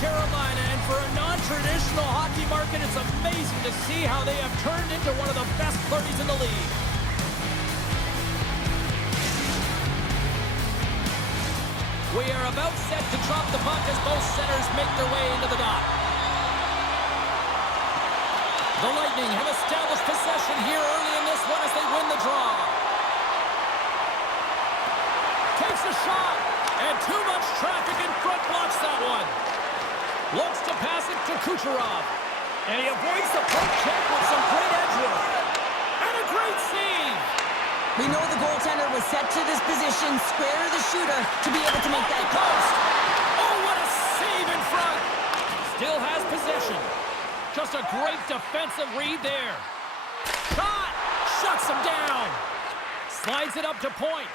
Carolina, and for a non-traditional hockey market, it's amazing to see how they have turned into one of the best parties in the league. We are about set to drop the puck as both centers make their way into the dot. The Lightning have established possession here early in this one as they win the draw. Takes a shot, and too much traffic in front blocks that one. Looks to pass it to Kucherov, and he avoids the poke check with some great edge work. And a great save. We know the goaltender was set to this position, square to the shooter, to be able to make that post. Oh, what a save in front. Still has possession. Just a great defensive read there. Shot! Shuts him down. Slides it up to point.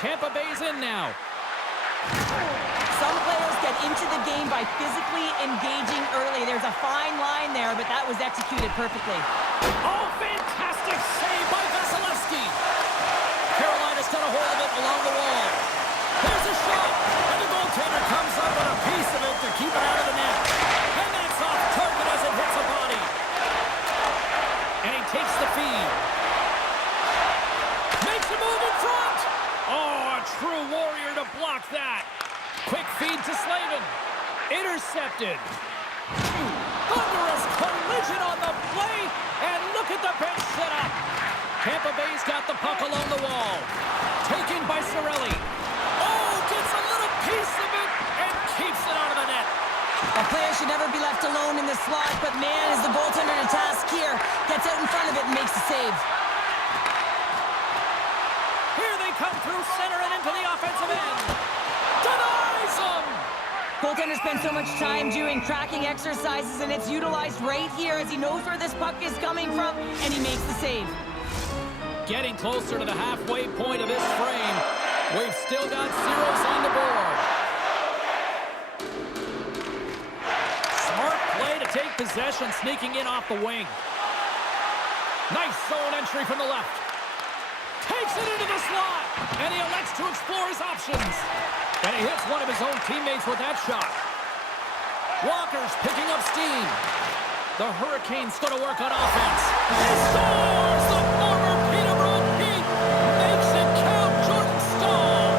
Tampa Bay's in now. Some players get into the game by physically engaging early. There's a fine line there, but that was executed perfectly. Oh, fantastic save by Vasilevsky. Carolina's got a hold of it along the wall. There's a shot, and the goaltender comes up with a piece of it to keep it out of the net. And that's off target as it hits a body. And he takes the feed. Makes a move in front. Oh, a true warrior to block that. Quick feed to Slavin. Intercepted. Thunderous collision on the play. And look at the bench setup. Tampa Bay's got the puck along the wall. Taken by Cirelli. Oh, gets a little piece of it and keeps it out of the net. A player should never be left alone in the slot, but man, is the goaltender to task here. Gets out in front of it and makes the save. Here they come through center and into the offensive end. Denies him! Goaltender spends so much time doing tracking exercises, and it's utilized right here as he knows where this puck is coming from, and he makes the save. Getting closer to the halfway point of this frame. We've still got zeros on the board. Smart play to take possession, sneaking in off the wing. Nice zone entry from the left. Takes it into the slot, and he elects to explore his options. And he hits one of his own teammates with that shot. Walker's picking up steam. The Hurricanes going to work on offense. He scores! The former Peterborough Heat makes it count. Jordan Staal.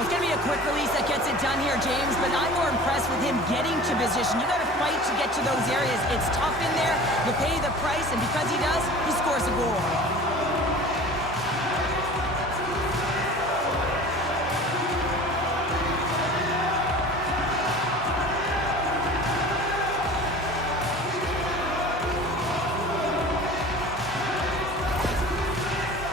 It's going to be a quick release that gets it done here, James, but I'm more impressed with him getting to position. You got to fight to get to those areas. It's tough in there. You pay the price, and because he does, he scores a goal.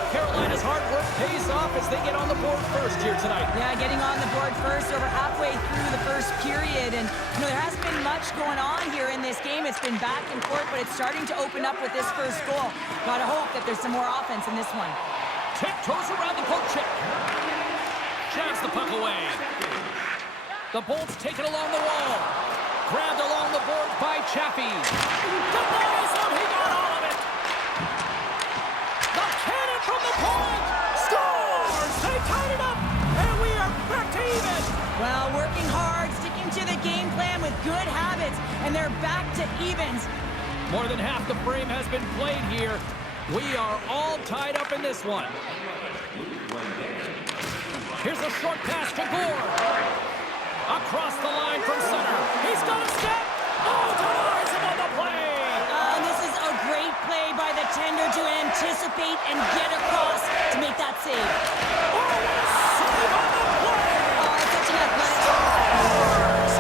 Carolina's hard work pays off as they get on the board first here tonight. Yeah, getting on the board first over halfway through the first period. And, you know, there hasn't been much going on here in this game. It's been back and forth, but it's starting to open up with this first goal. Gotta hope that there's some more offense in this one. Tiptoes around the poke check. Jabs the puck away. The Bolts take it along the wall. Grabbed along the board by Chaffee. Denies him. He got all of it. The cannon from the point. Scores! They tied it up, and we are back to even. Well, working hard, sticking to the game plan with good habits, and they're back to evens. More than half the frame has been played here. We are all tied up in this one. Here's a short pass to Gore. Across the line from center. He's got a step. Oh, denies him on the play. This is a great play by the tender to anticipate and get across to make that save. Oh, what a save on the play. Oh, it's such an athletic.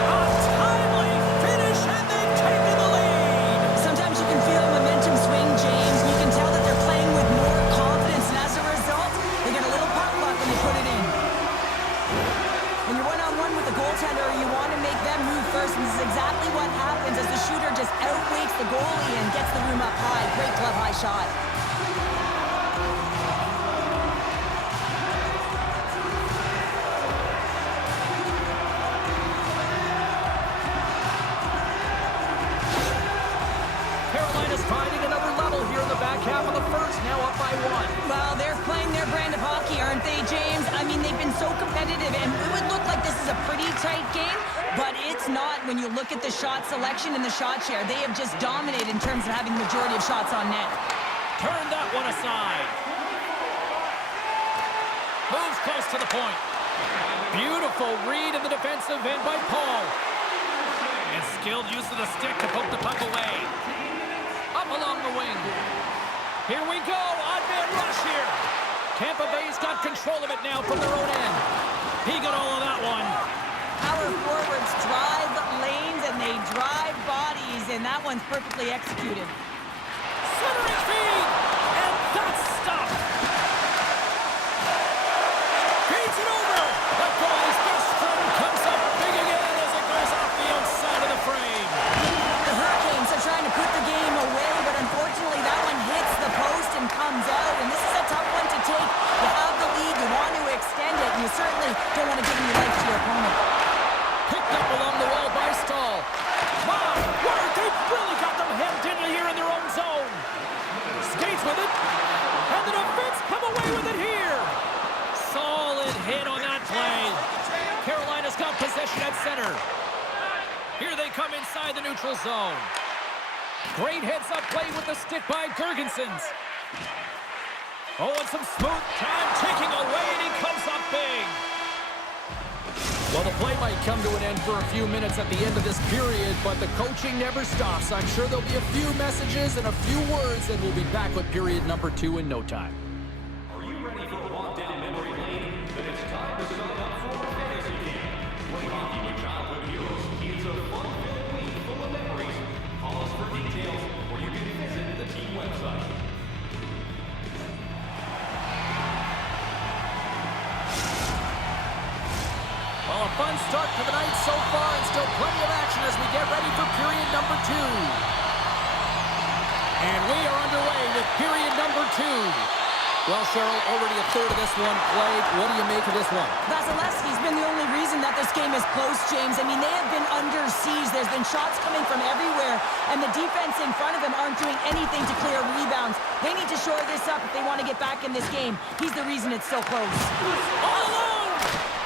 A timely finish, and they've taken the lead. Sometimes you can feel the momentum swing, James, and you can tell that they're playing with more confidence, and as a result, they get a little puck luck when they put it in. When you're one-on-one with the goaltender, you want to make them move first, and this is exactly what happens as the shooter just outweights the goalie and gets the room up high. Great glove high shot. Carolina's finding another level here in the back half of the first, now up by 1. Well, they're playing their brand of hockey, aren't they, James? I mean, they've been so competitive, and it would look like this is a pretty tight game, but it's not when you look at the shot selection and the shot share. They have just dominated in terms of having the majority of shots on net. Turn that one aside. Moves close to the point. Beautiful read in the defensive end by Paul. And skilled use of the stick to poke the puck away. Up along the wing. Here we go. Odd man rush here. Tampa Bay's got control of it now from their own end. He got all of that one. Our forwards drive lanes and they drive bodies, and that one's perfectly executed. Centering feed. And that's stopped. Feeds it over. The goalie's best friend comes up big again as it goes off the outside of the frame. The Hurricanes are trying to put the game away, but unfortunately that one hits the post and comes out, and this is a tough one to take. You have the lead, you want to extend it, and you certainly don't want to give any life to your opponent. Picked up along the wall by Stahl. My word, they've really got them hemmed in here in their own zone. Skates with it, and the defense come away with it here. Solid hit on that play. Carolina's got possession at center. Here they come inside the neutral zone. Great heads-up play with the stick by Girgensons. Oh, and some smooth time ticking away, and he comes up big. Well, the play might come to an end for a few minutes at the end of this period, but the coaching never stops. I'm sure there'll be a few messages and a few words, and we'll be back with period number 2 in no time. Are you ready for a walk down memory lane? Then it's time to sign up for a fantasy game. Play hockey with childhood heroes. It's a fun-filled week full of memories. Call us for details, or you can visit the team website. Well, a fun start to the night so far, and still plenty of action as we get ready for period number 2. And we are underway with period number 2. Well, Cheryl, already a third of this one played. What do you make of this one? Vasilevsky's been the only reason that this game is close, James. I mean, they have been under siege. There's been shots coming from everywhere, and the defense in front of them aren't doing anything to clear rebounds. They need to shore this up if they want to get back in this game. He's the reason it's so close. All alone!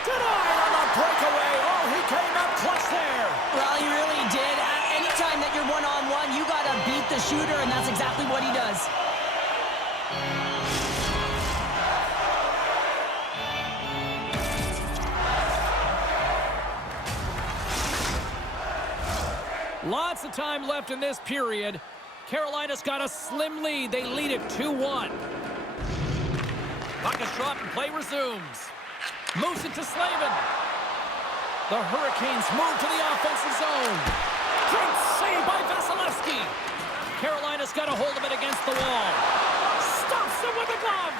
Denied on the breakaway. Oh, he came up clutch there. Well, he really did. Anytime that you're one-on-one, you got to beat the shooter, and that's exactly what he does. Lots of time left in this period. Carolina's got a slim lead. They lead it 2-1. Puck is dropped and play resumes. Moves it to Slavin. The Hurricanes move to the offensive zone. Great save by Vasilevsky. Carolina's got a hold of it against the wall. Stops it with a glove.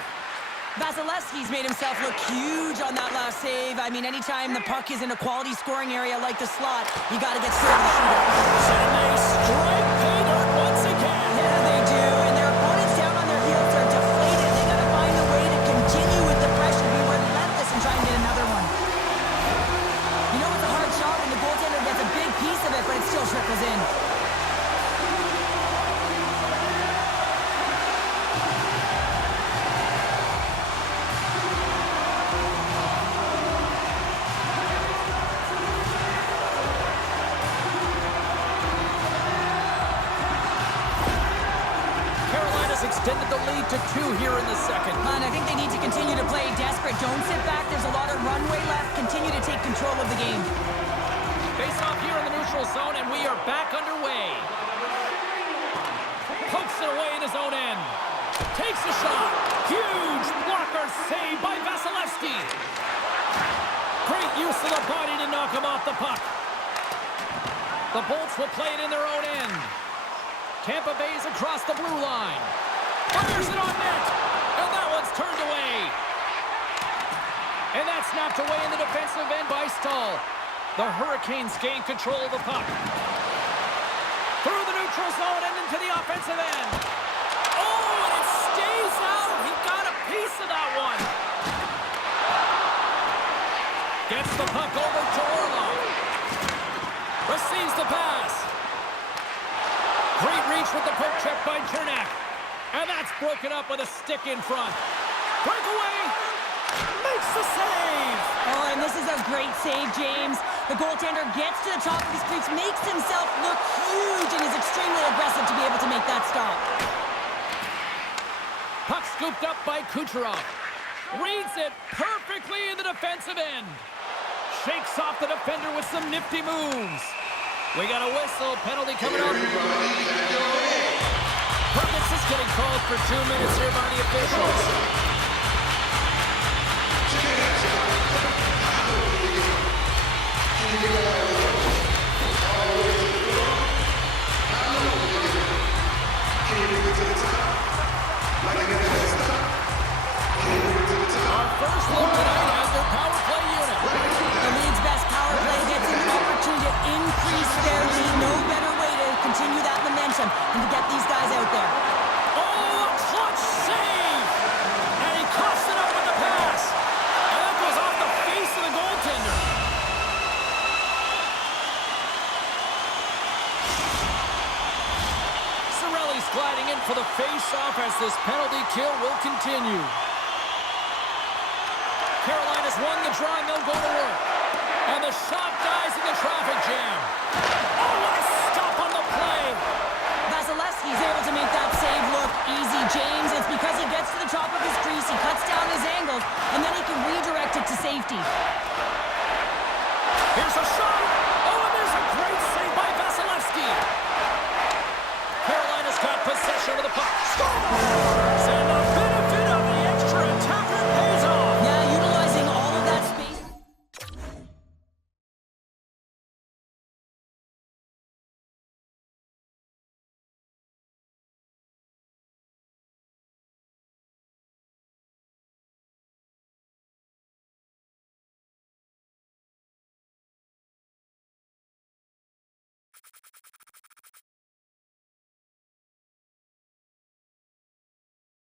Vasilevsky's made himself look huge on that last save. I mean, anytime the puck is in a quality scoring area like the slot, you got to get straight to the shooter. And they strike pay dirt once again. Yeah, they do. And their opponents down on their heels are deflated. They got to find a way to continue with the pressure, be relentless, and try and get another one. You know it's a hard shot when the goaltender gets a big piece of it, but it still trickles in. Extended the lead to 2 here in the second. And I think they need to continue to play desperate. Don't sit back. There's a lot of runway left. Continue to take control of the game. Face off here in the neutral zone, and we are back underway. Pokes it away in his own end. Takes a shot. Huge blocker save by Vasilevsky. Great use of the body to knock him off the puck. The Bolts will play it in their own end. Tampa Bay's across the blue line. Fires it on net, and that one's turned away. And that's snapped away in the defensive end by Stahl. The Hurricanes gain control of the puck. Through the neutral zone and into the offensive end. Oh, and it stays out. He got a piece of that one. Gets the puck over to Orlov. Receives the pass. Great reach with the poke check by Chernak. And that's broken up with a stick in front. Breakaway. Makes the save. Oh, and this is a great save, James. The goaltender gets to the top of his crease, makes himself look huge, and is extremely aggressive to be able to make that stop. Puck scooped up by Kucherov. Reads it perfectly in the defensive end. Shakes off the defender with some nifty moves. We got a whistle. Penalty coming up. Perkins is getting called for 2 minutes here by the officials. Our first look tonight at their power play unit. The league's best power play gets an opportunity to increase their lead. No better way to continue that momentum than to get these guys out there. Oh, a clutch save! And he coughs it up with the pass. And that goes off the face of the goaltender. Cirelli's gliding in for the face-off as this penalty kill will continue. Carolina's won the draw and they'll go to work. And the shot down.